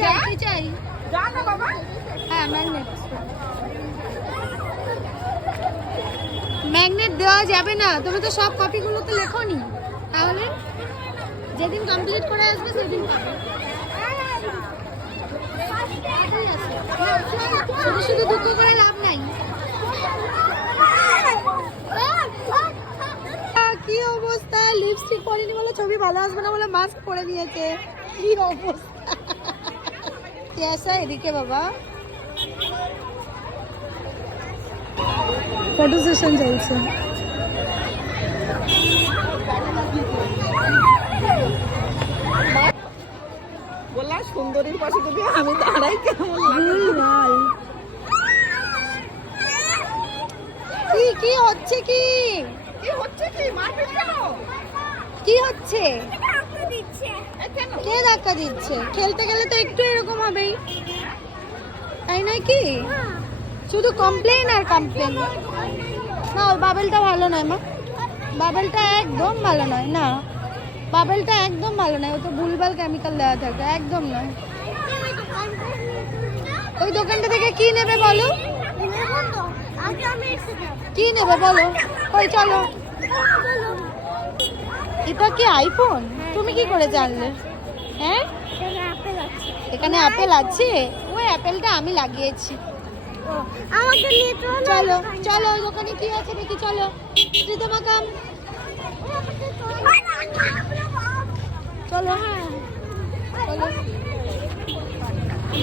চাই কি চাই যা না বাবা? হ্যাঁ ম্যাগনেট। ম্যাগনেট দেওয়া যাবে না। তুমি তো সব কপিগুলো তো লেখোনি। তাহলে যেদিন কমপ্লিট করে আসবে সেদিন পাবে। শুধু শুধু দুঃখ করে লাভ নাই। কি অবস্থা? লিপস্টিক পরেনি বলে ছবি ভালো আসবে না বলে মাস্ক পরে নিয়েছে। কি অবস্থা? কেসা এদিকে বাবা ফটো সেশন চলছে বললাম সুন্দরীর পাশে যদি আমি দাঁড়াই কেমন কি কি হচ্ছে কি কি হচ্ছে কি মারপিট কেন কি হচ্ছে এ কে ধাক্কা দিচ্ছে? খেলতে গেলে তো একটু এরকম হবেই। তাই নয় কি? শুধু কমপ্লেন আর কমপ্লেন না ওই বাবেলটা ভালো নয় মা। বাবেলটা একদম ভালো নয় না। বাবেলটা একদম ভালো নয়। ও তো ভুলভাল কেমিক্যাল দেওয়া থাকে একদম নয়। ওই দোকানটা থেকে কি নেবে বলো? কি নেবে বলো? ওই চলো। এটা কি আইফোন তুমি কি করে জানলে? হ্যাঁ? এখানে আপেল আছে। ওই আপেলটা আমি লাগিয়েছি। চলো চলো দোকানে কি আছে দেখি চলো। প্রীতমাকাম চলো। চলো।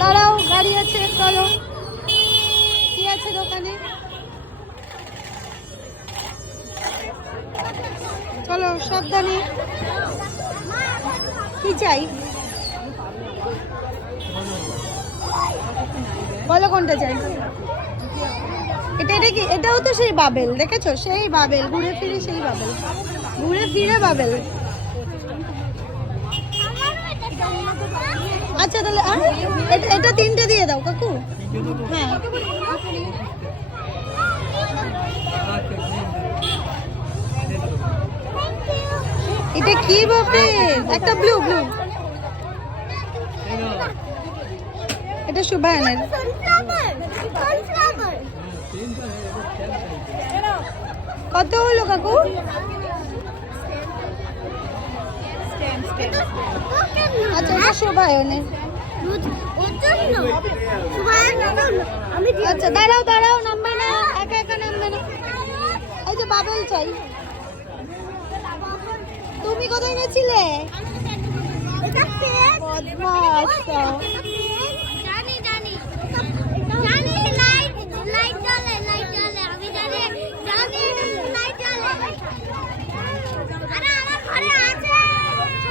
দাঁড়াও গাড়ি আছে চলো কি আছে দোকানে চলো সাবধানে। কি চাই? বলো কোনটা চাই? এটা এটা কি, এটাও তো সেই বাবেল, দেখেছ? সেই বাবেল, ঘুরে ফিরে সেই বাবেল। ঘুরে ফিরে বাবেল। আচ্ছা তাহলে এটা তিনটে দিয়ে দাও, কাকু। হ্যাঁ। এটা কি বাপে একটা ব্লু ব্লু এটা শুভায়নের কত হলো কাকু? আচ্ছা এটা শুভায়নের আচ্ছা দাঁড়াও দাঁড়াও, নামবে না। একা একা নামবে না। এই যে বাবেল চাই। তুমি কোথায় গেছিলে?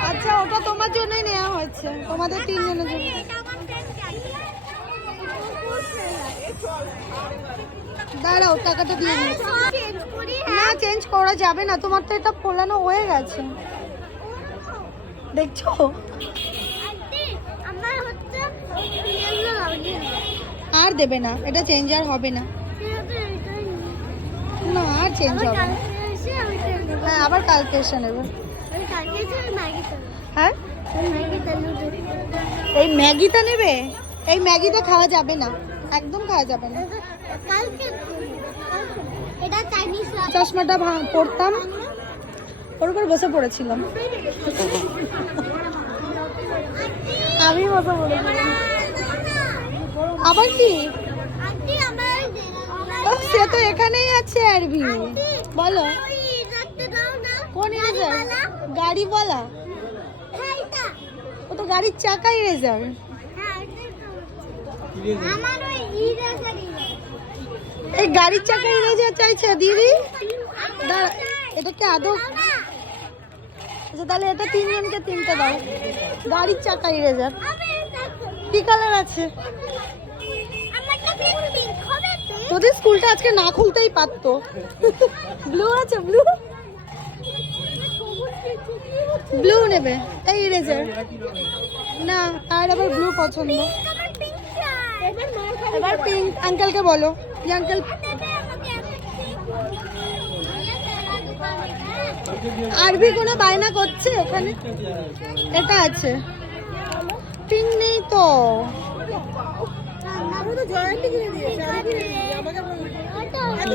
আচ্ছা ওটা তোমার জন্যই নেওয়া হয়েছে। তোমাদের তিনজনের জন্য। দাঁড়াও টাকাটা দিয়ে চেঞ্জ না চেঞ্জ করা যাবে না। তোমার তো এটা ফোলানো হয়ে গেছে। দেখছ? আর দেবে না এটা চেঞ্জ আর হবে না। না আর চেঞ্জ হবে না। হ্যাঁ আবার কালকে এসে নেবে। হ্যাঁ? এই ম্যাগিটা নেবে? এই ম্যাগিটা খাওয়া যাবে না। একদম খাওয়া যাবে না। এটা চাইনিজ চশমাটা পরতাম। ওর উপর বসে পড়েছিলাম। আমি বসে পড়েছিলাম। আবার কি? সে তো এখানেই আছে, আরবি। বলো। কোন গাড়িওয়ালা? গাড়িওয়ালা হ্যাঁ ও তো গাড়ির চাকা ইরেজার এটাই তো। আমার ওই ইরেজারই এই গাড়ির চাকা ইরেজার চাইছে, দিদি? এটা কি আদৌ আচ্ছা তাহলে এটা তিনজনকে তিনটে দাও। গাড়ির চাকা ইরেজার। কি কালার আছে? তোদের স্কুলটা আজকে না খুলতেই পারতো। ব্লু আছে ব্লু ব্লু নেবে, এই ইরেজার। না আর আবার ব্লু পছন্দ। এবার পিঙ্ক আঙ্কেলকে বলো। যে আঙ্কেল আরবি কোনো বায়না করছে এখানে? এটা আছে। পিঙ্ক নেই তো।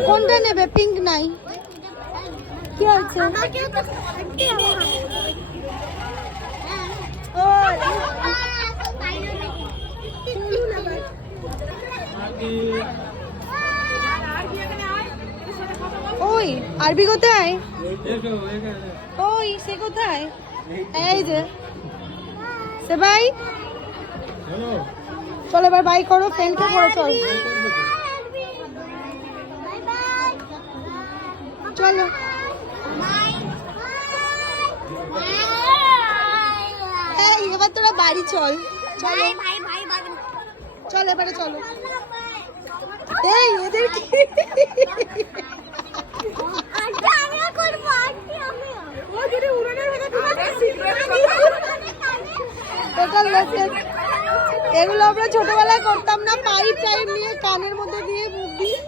কোনটা নেবে? পিঙ্ক নাই। কি আছে আমাকেও তো আন্টি আমার ও ওই আরবি কোথায়? ওই, সে কোথায়? এই যে। সে ভাই? চল এবার বাই করো ফ্রেন্ডকে করো চল। চলো। এবার তোরা বাড়ি চল। চলো। চল, এবারে চলো। এই, এদের কি? সাইকেল লেসের এগুলো আমরা ছোটবেলায় করতাম না, পাইপ টাইপ নিয়ে কানের মধ্যে দিয়ে মুখ দিয়ে